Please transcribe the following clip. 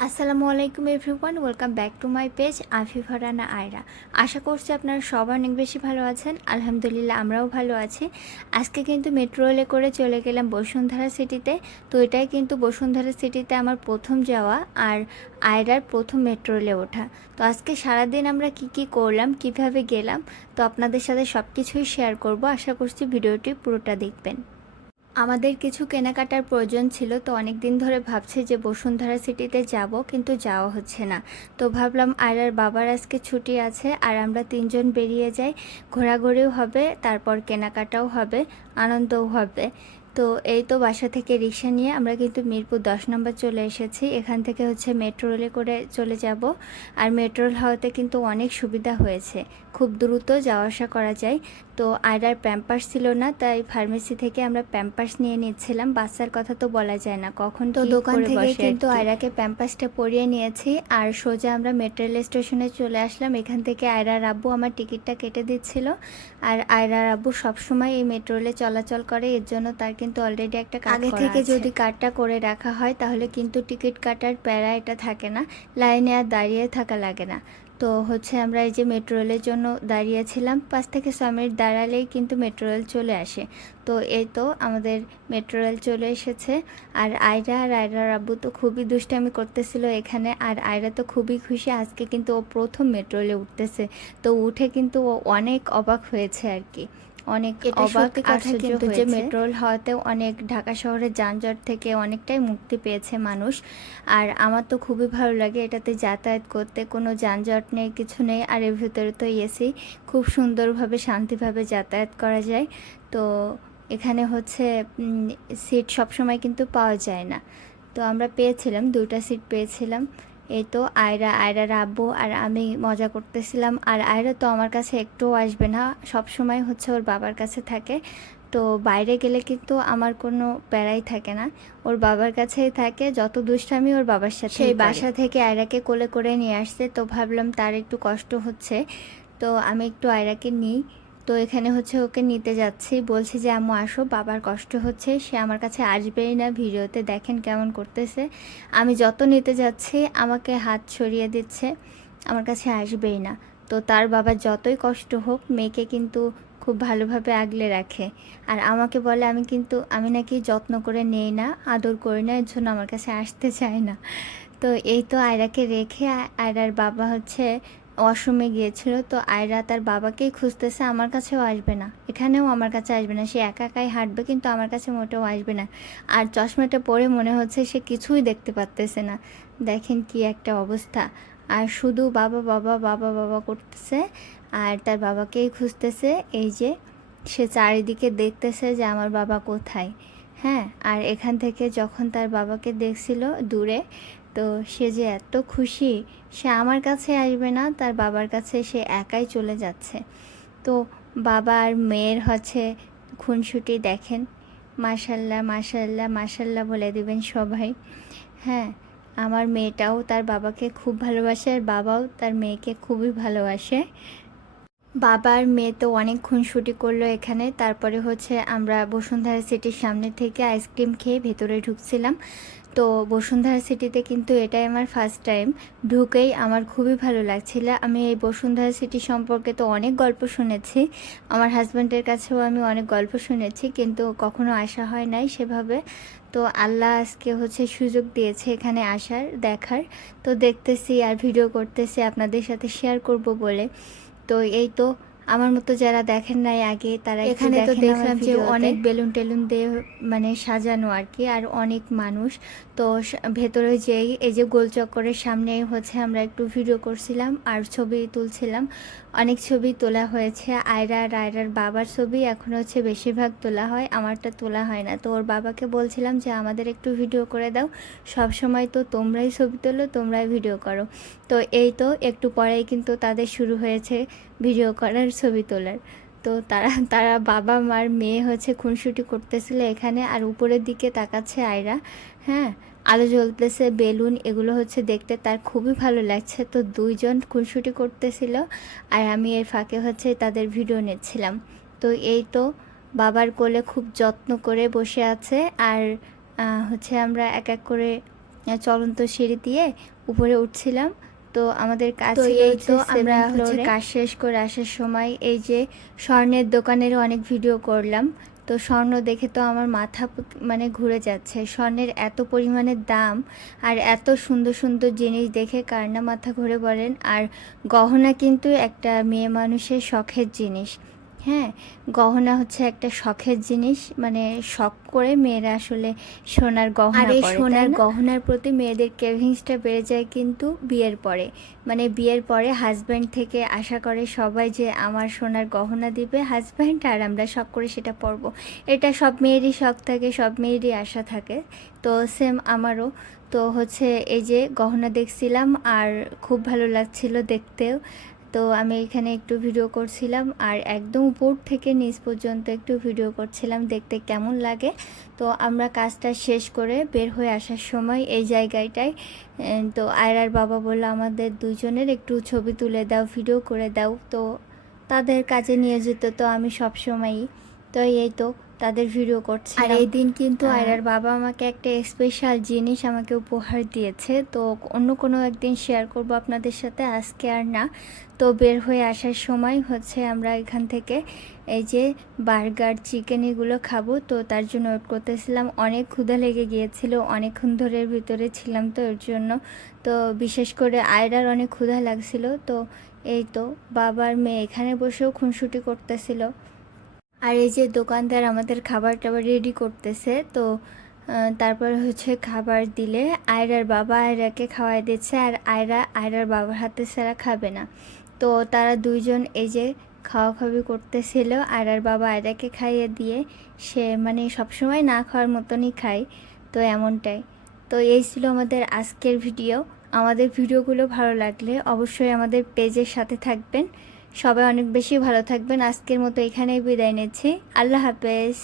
আসসালামু আলাইকুম everyone, welcome back to my page Afifa Rana Ayra. আশা করছি আপনারা সবাই অনেক বেশি ভালো আছেন। আলহামদুলিল্লাহ আমরাও ভালো আছি। আজকে কিন্তু মেট্রো রেলে করে চলে গেলাম বসুন্ধরা সিটিতে। তো এটাই কিন্তু বসুন্ধরা সিটিতে আমার প্রথম যাওয়া আর আয়রার প্রথম মেট্রো রেলে ওঠা। তো আজকে সারাদিন আমরা কি করলাম, কিভাবে গেলাম, তো আপনাদের সাথে সব কিছুই শেয়ার করব। আশা করছি ভিডিওটি পুরোটা দেখবেন। আমাদের কিছু কেনাকাটার প্রয়োজন ছিল, তো অনেক দিন ধরে ভাবছি যে বসুন্ধরা সিটিতে যাব, কিন্তু যাওয়া হচ্ছে না। তো ভাবলাম আয়রার বাবার আজকে ছুটি আছে আর আমরা তিনজন বেরিয়ে যাই, ঘোরাঘুরিও হবে, তারপর কেনাকাটাও হবে, আনন্দও হবে। তো এই তো বাসা থেকে রিক্সা নিয়ে আমরা কিন্তু মিরপুর 10 নম্বর চলে এসেছি। এখান থেকে হচ্ছে মেট্রো রেলে করে চলে যাব। আর মেট্রো রেল হওয়াতে কিন্তু অনেক সুবিধা হয়েছে, খুব দ্রুত যাওয়া আসা করা যায়। তো আয়রার প্যাম্পার্স ছিল না, তাই ফার্মেসি থেকে আমরা প্যাম্পার্স নিয়ে নিচ্ছিলাম। বাচ্চার কথা তো বলা যায় না, কখন তো দোকান থেকে কিন্তু আয়রাকে প্যাম্পার্সটা পরিয়ে নিয়েছি আর সোজা আমরা মেট্রো রেল স্টেশনে চলে আসলাম। এখান থেকে আয়রার আব্বু আমার টিকিটটা কেটে দিচ্ছিল। আর আয়রার আব্বু সবসময় এই মেট্রো রেলে চলাচল করে, এর জন্য তার কিন্তু অলরেডি একটা কার্ড আগে থেকে যদি কার্ডটা করে রাখা হয় তাহলে কিন্তু টিকিট কাটার প্যারা এটা থাকে না, লাইনে আর দাঁড়িয়ে থাকা লাগে না। তো হচ্ছে আমরা এই যে মেট্রো রেলের জন্য দাঁড়িয়েছিলাম, 5 থেকে 6 মিনিট দাঁড়ালেই কিন্তু মেট্রো রেল চলে আসে। তো এই তো আমাদের মেট্রো রেল চলে এসেছে। আর আয়রার আব্বু তো খুবই দুষ্টামি করতেছিল এখানে, আর আয়রা তো খুবই খুশি, আজকে কিন্তু ও প্রথম মেট্রো রেলে উঠতেছে। তো উঠে কিন্তু ও অনেক অবাক হয়েছে আর কি, অনেক অবাক আশ্চর্য হয়েছে যে মেট্রো রেল হওয়াতেও অনেক ঢাকা শহরের যানজট থেকে অনেকটাই মুক্তি পেয়েছে মানুষ। আর আমার তো খুবই ভালো লাগে এটাতে যাতায়াত করতে, কোনো যানজট নেই, কিছু নেই। আর এর ভিতরে তো এসি, খুব সুন্দরভাবে শান্তিভাবে যাতায়াত করা যায়। তো এখানে হচ্ছে সিট সবসময় কিন্তু পাওয়া যায় না, তো আমরা পেয়েছিলাম, 2টা সিট পেয়েছিলাম। এই তো আয়রার আব্বু আর আমি মজা করতেছিলাম। আর আয়রা তো আমার কাছে একটুও আসবে না, সব সময় হচ্ছে ওর বাবার কাছে থাকে। তো বাইরে গেলে কিন্তু আমার কোনো প্যারাই থাকে না, ওর বাবার কাছেই থাকে, যত দুষ্টামি ওর বাবার সাথে। সেই বাসা থেকে আয়রাকে কোলে করে নিয়ে আসছে, তো ভাবলাম তার একটু কষ্ট হচ্ছে, তো আমি একটু আয়রাকে নিই। তো এখানে হচ্ছে ওকে নিতে যাচ্ছি, বলছি যে আম্মু আসো, বাবার কষ্ট হচ্ছে, সে আমার কাছে আসবেই না। ভিডিওতে দেখেন কেমন করতেছে, আমি যত নিতে যাচ্ছি আমাকে হাত সরিয়ে দিচ্ছে, আমার কাছে আসবেই না। তো তার বাবার যতই কষ্ট হোক মেয়েকে কিন্তু খুব ভালোভাবে আগলে রাখে। আর আমাকে বলে আমি নাকি যত্ন করে নেই না, আদর করি না, এর জন্য আমার কাছে আসতে চায় না। তো এই তো আয়রাকে রেখে আয়রার বাবা হচ্ছে ওয়াশরুমে গিয়েছিল, তো আয়রা তার বাবাকেই খুঁজতেছে, আমার কাছেও আসবে না, এখানেও আমার কাছে আসবে না, সে একা একাই হাঁটবে কিন্তু আমার কাছে মোটেও আসবে না। আর চশমাটা পরে মনে হচ্ছে সে কিছুই দেখতে পারতেছে না, দেখেন কি একটা অবস্থা। আর শুধু বাবা বাবা বাবা বাবা করতেছে আর তার বাবাকেই খুঁজতেছে। এই যে সে চারিদিকে দেখতেছে যে আমার বাবা কোথায়। হ্যাঁ, আর এখান থেকে যখন তার বাবাকে দেখছিল দূরে, তো সে যে এত খুশি, সে আমার কাছে আসবে না, তার বাবার কাছে সে একাই চলে যাচ্ছে। তো বাবা আর মেয়ের হচ্ছে খুনসুটি দেখেন, মাশাল্লাহ মাশাল্লাহ মাশাল্লাহ বলে দিবেন সবাই। হ্যাঁ, আমার মেয়েটাও তার বাবাকে খুব ভালোবাসে আর বাবাও তার মেয়েকে খুবই ভালোবাসে। বাবা আর মেয়ে তো অনেক খুনসুটি করলো এখানে। তারপরে হচ্ছে আমরা বসুন্ধরা সিটির সামনে থেকে আইসক্রিম খেয়ে ভেতরে ঢুকছিলাম। তো বসুন্ধরা সিটিতে কিন্তু এটাই আমার ফার্স্ট টাইম, ঢুকেই আমার খুবই ভালো লাগছিল। আমি এই বসুন্ধরা সিটি সম্পর্কে তো অনেক গল্প শুনেছি, আমার হাজব্যান্ডের কাছেও আমি অনেক গল্প শুনেছি, কিন্তু কখনো আসা হয় নাই সেভাবে। তো আল্লাহ আজকে হচ্ছে সুযোগ দিয়েছে এখানে আসার, দেখার। তো দেখতেছি আর ভিডিও করতেছি আপনাদের সাথে শেয়ার করব বলে। তো এই তো আমার মতো যারা দেখেন নাই আগে, তারা এখানে তো দেখলাম যে অনেক বেলুন টেলুন দিয়ে মানে সাজানো আর কি, আর অনেক মানুষ। তো ভেতরে যেই এই যে গোল চক্করের সামনে হচ্ছে আমরা একটু ভিডিও করছিলাম আর ছবি তুলছিলাম। অনেক ছবি তোলা হয়েছে, আয়রার বাবার ছবি এখন হচ্ছে বেশিরভাগ তোলা হয়, আমারটা তোলা হয় না। তো ওর বাবাকে বলছিলাম যে আমাদের একটু ভিডিও করে দাও, সব সময় তো তোমরাই ছবি তোলো, তোমরাই ভিডিও করো। তো এই তো একটু পরেই কিন্তু তাদের শুরু হয়েছে ভিডিও করার, ছবি তোলার। তো তারা তারা বাবা মার মেয়ে হচ্ছে খুনসুটি করতেছিল এখানে, আর উপরের দিকে তাকাচ্ছে আয়রা। হ্যাঁ, আলো জ্বলতেছে, বেলুন, এগুলো হচ্ছে দেখতে তার খুবই ভালো লাগছে। তো দুইজন খুনসুটি করতেছিল আর আমি এর ফাঁকে হচ্ছে তাদের ভিডিও নিচ্ছিলাম। তো এই তো বাবার কোলে খুব যত্ন করে বসে আছে। আর হচ্ছে আমরা এক এক করে চলন্ত সিঁড়ি দিয়ে উপরে উঠছিলাম। তো আমাদের কাজ ছিল হচ্ছে আমরা হচ্ছে কাজ শেষ করে আসার সময় এই যে স্বর্ণের দোকানেরও অনেক ভিডিও করলাম। তো স্বর্ণ দেখে তো আমার মাথা মানে ঘুরে যাচ্ছে, স্বর্ণের এত পরিমাণে দাম আর এত সুন্দর সুন্দর জিনিস দেখে কার না মাথা ঘুরে বলেন। আর গহনা কিন্তু একটা মেয়ে মানুষের শখের জিনিস। হ্যাঁ, গহনা হচ্ছে একটা শখের জিনিস, মানে শখ করে মেয়েরা আসলে সোনার গহনা পরে। আর এই সোনার গহনার প্রতি মেয়েদের ক্রেভিংসটা বেড়ে যায় কিন্তু বিয়ের পরে। মানে বিয়ের পরে হাজব্যান্ড থেকে আশা করে সবাই যে আমার সোনার গহনা দিবে হাজব্যান্ড, আর আমরা শখ করে সেটা পরবো। এটা সব মেয়েরই শখ থাকে, সব মেয়েরই আশা থাকে। তো সেম আমারও। তো হচ্ছে এই যে গহনা দেখছিলাম আর খুব ভালো লাগছিল দেখতেও। তো আমি এখানে একটু ভিডিও করছিলাম আর একদম উপর থেকে নিচ পর্যন্ত একটু ভিডিও করছিলাম দেখতে কেমন লাগে। তো আমরা কাজটা শেষ করে বের হয়ে আসার সময় এই জায়গাটায় তো আয়রার বাবা বললো আমাদের দুজনের একটু ছবি তুলে দাও, ভিডিও করে দাও। তো তাদের কাজে নিয়োজিত তো আমি সব সময়ই, তো এই তো তাদের ভিডিও করছি। আর এই দিন কিন্তু আয়রার বাবা আমাকে একটা স্পেশাল জিনিস আমাকে উপহার দিয়েছে। তো অন্য কোনো একদিন শেয়ার করব আপনাদের সাথে, আজকে আর না। তো বের হয়ে আসার সময় হচ্ছে আমরা এখান থেকে এই যে বার্গার চিকেন এগুলো খাবো, তো তার জন্য ওয়েট করতেছিলাম। অনেক ক্ষুধা লেগে গিয়েছিল, অনেকক্ষণ ধরে ভিতরে ছিলাম তো এর জন্য। তো বিশেষ করে আয়রার অনেক ক্ষুধা লাগছিল। তো এই তো বাবার মেয়ে এখানে বসেও খুনসুটি করতেছিল। আর এই যে দোকানদার আমাদের খাবার টাবার রেডি করতেছে। তো তারপর হচ্ছে খাবার দিলে আয়রার বাবা আয়রাকে খাওয়াই দিচ্ছে, আর আয়রার বাবার হাতে ছাড়া খাবে না। তো তারা দুইজন এই যে খাওয়াখাওয়ি করতেছিল, আয়রার বাবা আয়রাকে খাইয়ে দিয়ে সে মানে সবসময় না খাওয়ার মতনই খায়। তো এমনটাই। তো এই ছিল আমাদের আজকের ভিডিও। আমাদের ভিডিওগুলো ভালো লাগলে অবশ্যই আমাদের পেজের সাথে থাকবেন। সবাই অনেক বেশি ভালো থাকবেন। আজকের মতো এখানেই বিদায় নিচ্ছি। আল্লাহ হাফেজ।